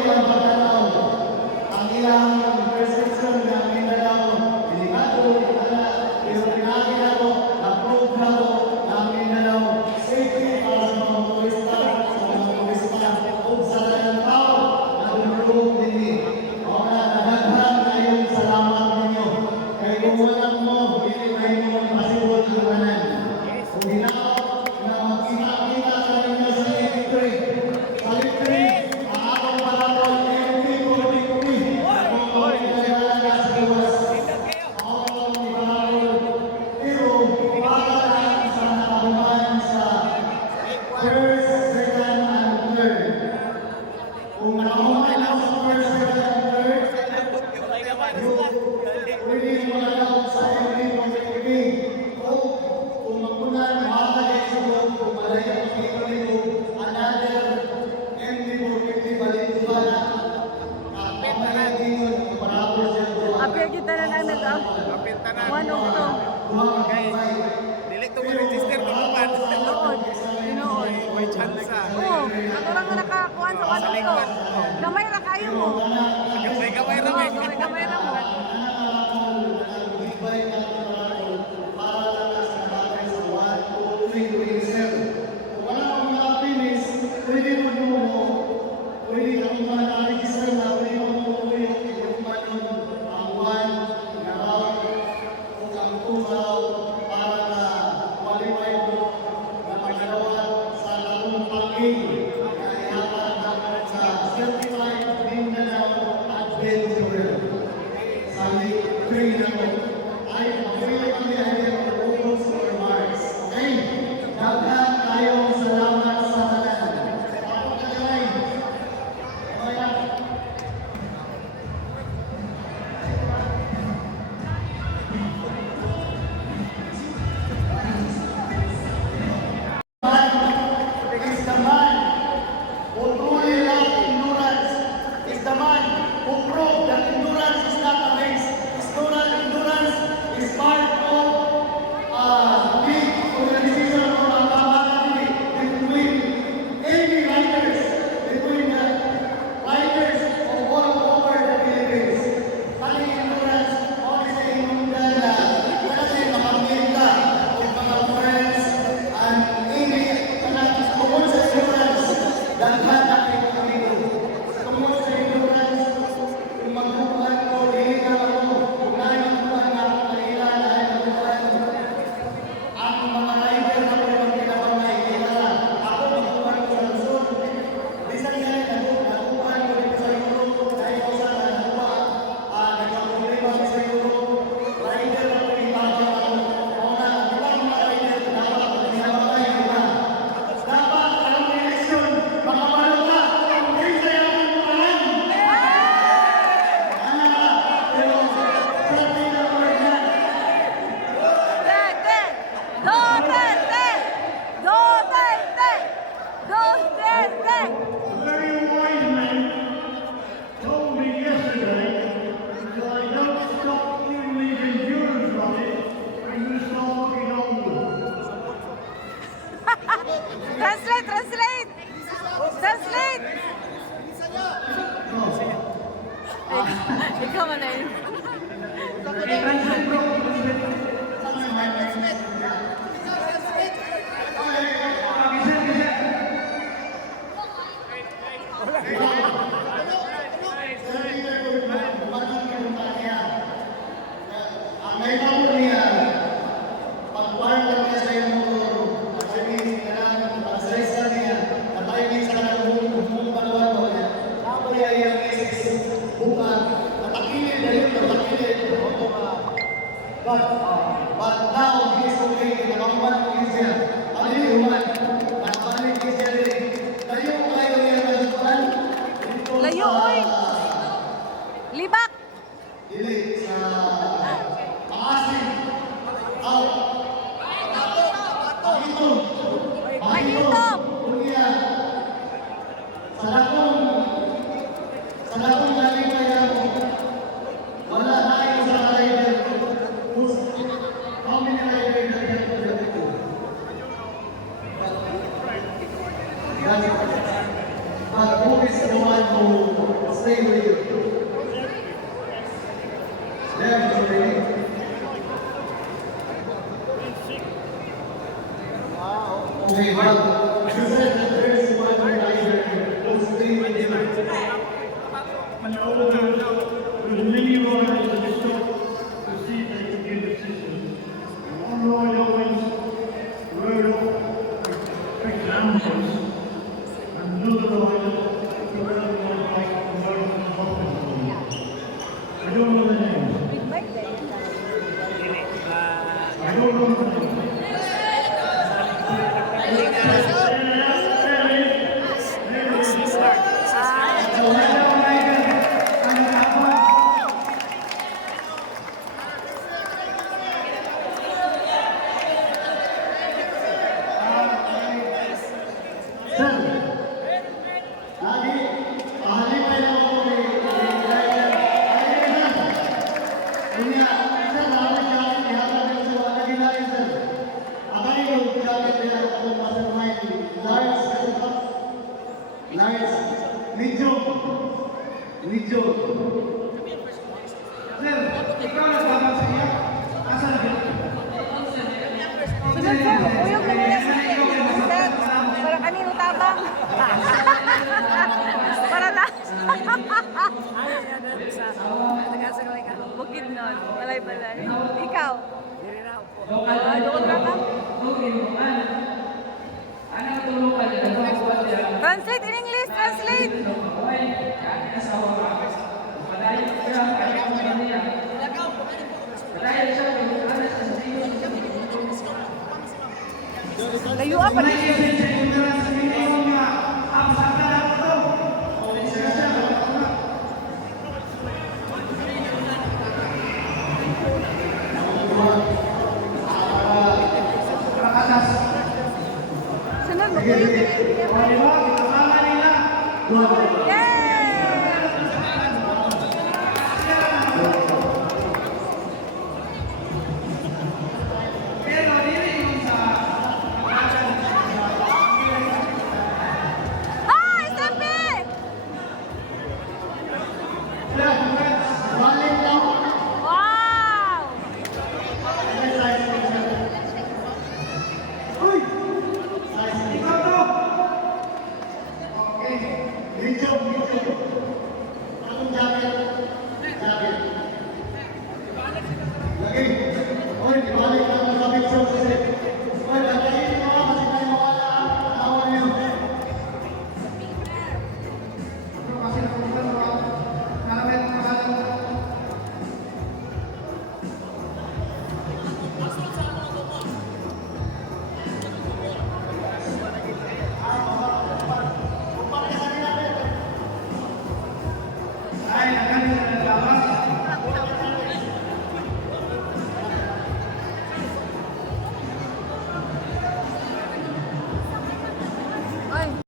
ilang pagkanaw. Ang ilang prescription na Mindanao, delikado, ala, pero pinagi na ko, na-prove na ko na Mindanao, safety para sa mga turista, o sa kanyang tao na umulong din. O na, nagaghan kayong salamat ninyo. Kaya kung walang mo, hindi kayo mo masibol ng kanan. Kung hinaw na magkita-kita sa ninyo sa libre, maabang palapon, hindi ko di-uwi. Kung kailangan sa iwas, ako ang ibalol. Pero, para lang sa nakabuhan sa first, second, and third. Kung nakabuhan lang sa first, second, and third, pwede magalaw sa MD-150. O kung magpunan, makakagay sa loob, kung malaya magkikaligo, another MD-150 balik-tuba na. Mamaya din yun, parapos yan doon. Apir kita na lang nag-up. One of two. Dilek to ma-register to mo pa. Tinood. May chance. Oo, naturang nga nakakuhan sa one of two. Gamay ra kayo mo. Gamay-gamay Oo, lang gamay ra mo. Translate! Ikaw man na yun. But now he is okay. Nakakuman ko yun siya. Ano yung human? Nakabalik ko siya rin. Layo kayo yan na dumaan. Layo, oy! Libak! Dili sa Maasin. Out. Pahitom. Pahitom! Kuya. Sa lakong galing kaya mo. Wala tayo sa rider. How many riders are there to the people? But who is the one who Lidyo. Lidyo. Sir, ikaw naglaban sa iya. Asan ka? Sunod sir, uyog na nila sa sir. Para kanino tabang? Para na. Bukid nun. Balay-balay. Ikaw? Doon na ka? Translate in English, translate.